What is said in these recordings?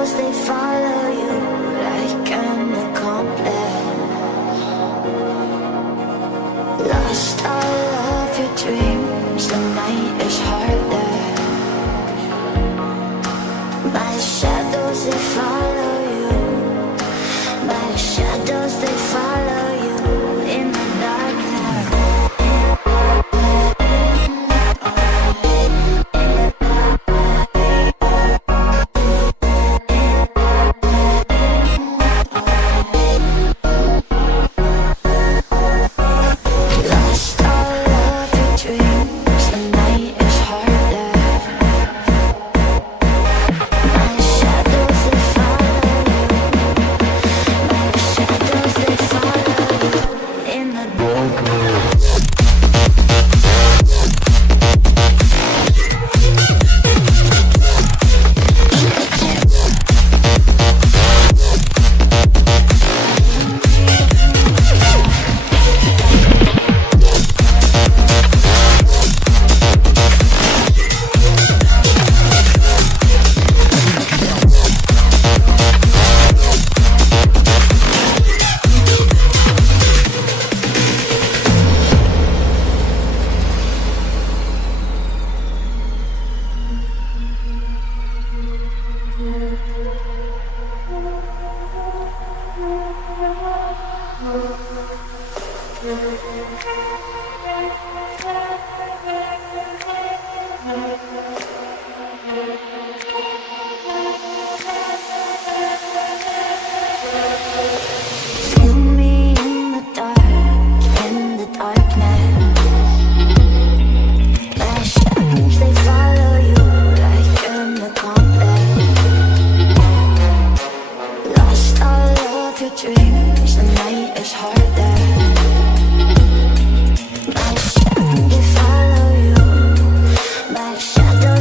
shadows, they follow you like an accomplice. Lost all of your dreams, the night is harder. My shadows, they follow you. My shadows, they follow you in the darkness. Lost all of your dreams, the night is harder. My shadows, they follow you. My shadows, they follow you in the darkness. Feel me in the dark, in the darkness. My shadows, they follow you like an accomplice. Lost all of your dreams, the night is harder. My shadows, they follow you. My shadows,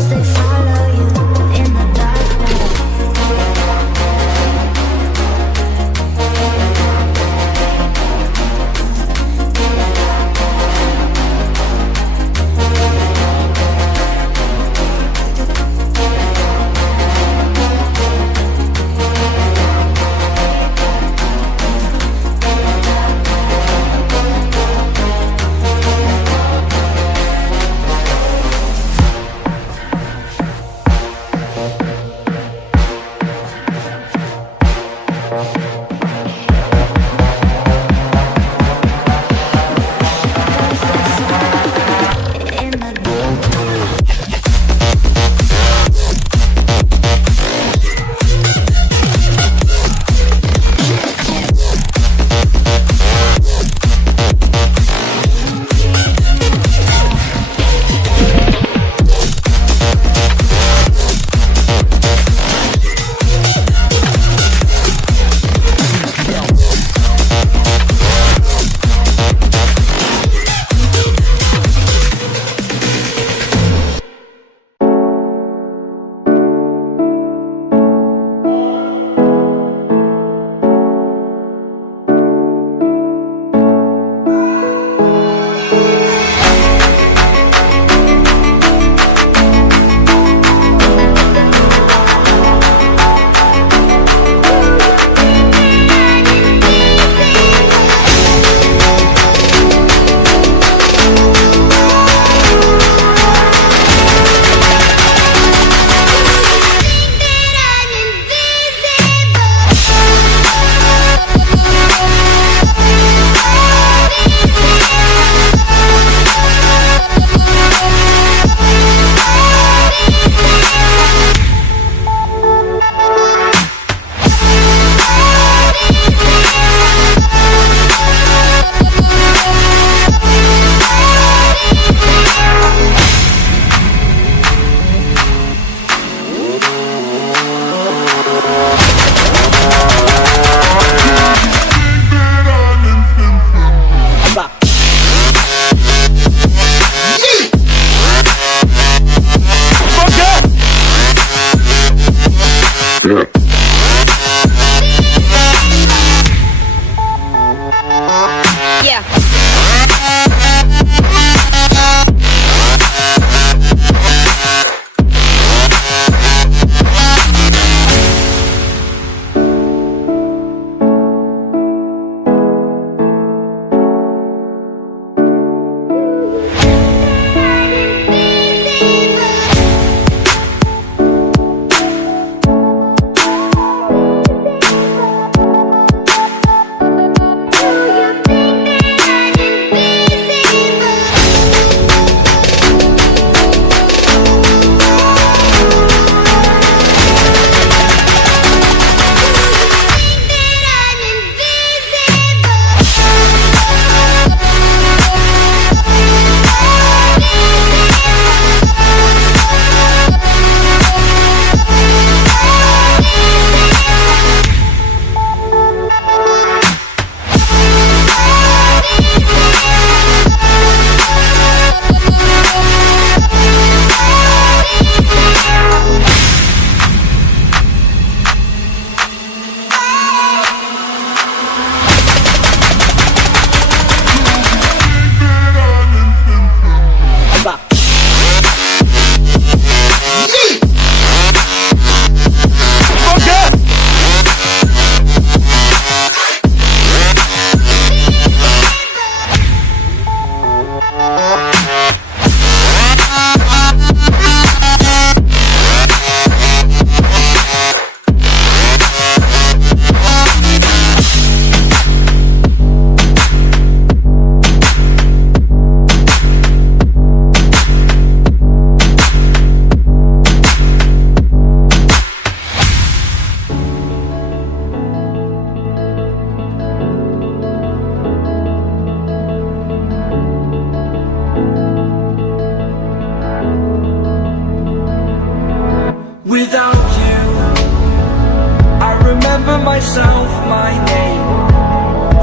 myself my name.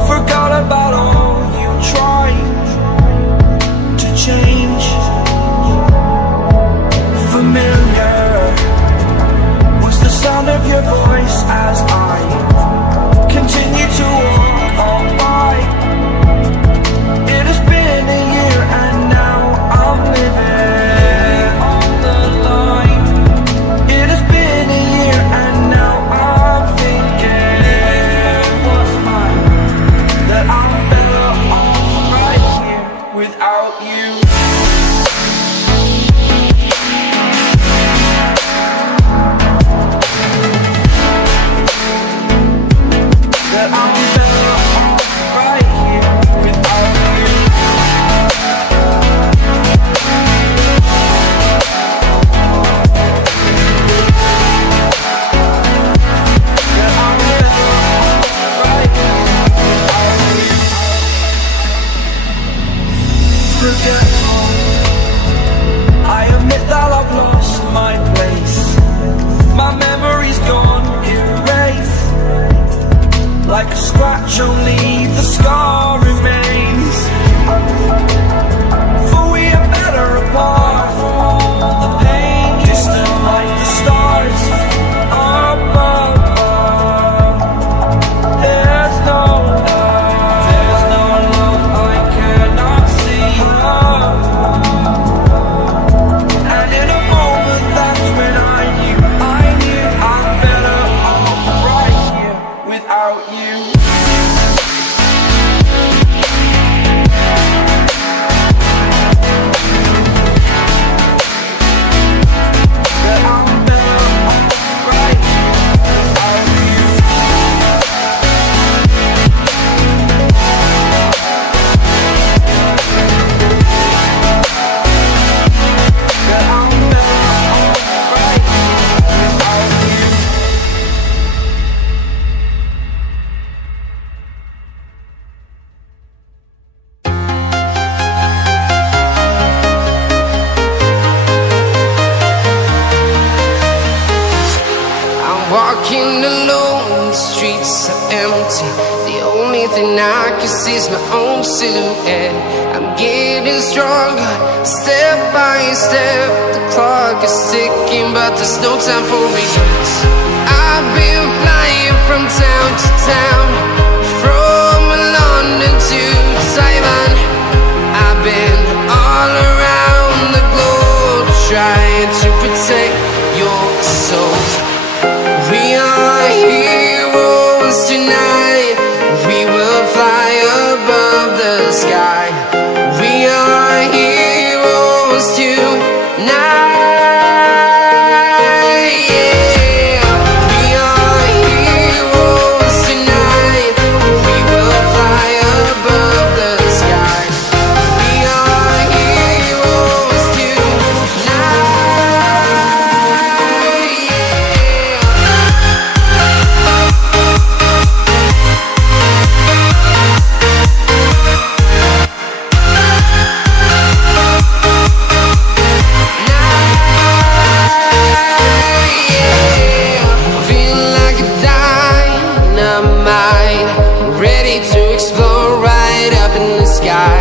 Forgot about all you tried to change. Familiar was the sound of your voice as I continue to walk on by. It has been a year and now I'm living on the line. It has been a year and now I'm thinking what's mine, that I'm better off right here without you. That I'm better off right here without you. That I'm better off right here without you. Forgetful, I admit that I've lost my place. My memory's gone erased. Like a scratch, only the scar remains. For we are better apart from all the pain. Distant like the stars above. There's no love I cannot see. And in a moment, that's when I knew I'm better off right here without you. That I'm better off right here without you. That I'm better off right here without you. I'm walking alone, the streets are empty. The only thing I can see is my own silhouette. I'm getting stronger, step by step. The clock is ticking, but there's no time for regrets. I've been flying from town to town, from London to Taiwan. I've been all around the globe, trying to protect your soul. We are heroes tonight. We will fly above the sky. We are heroes tonight. Yeah. We are heroes tonight. We will fly above the sky. We are heroes tonight. Feeling like a dynamite, ready to explode right up in the sky.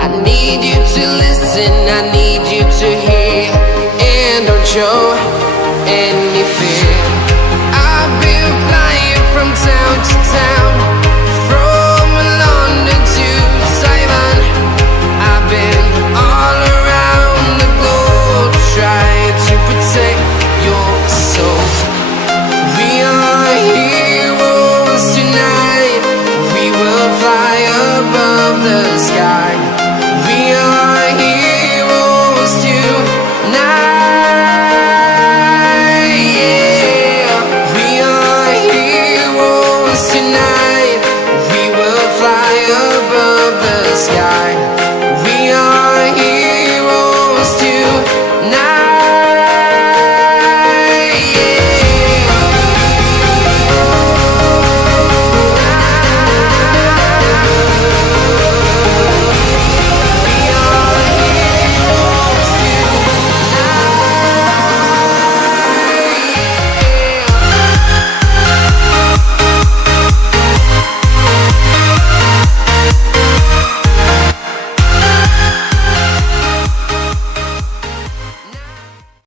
I need you to listen, I need you to hear, and don't show any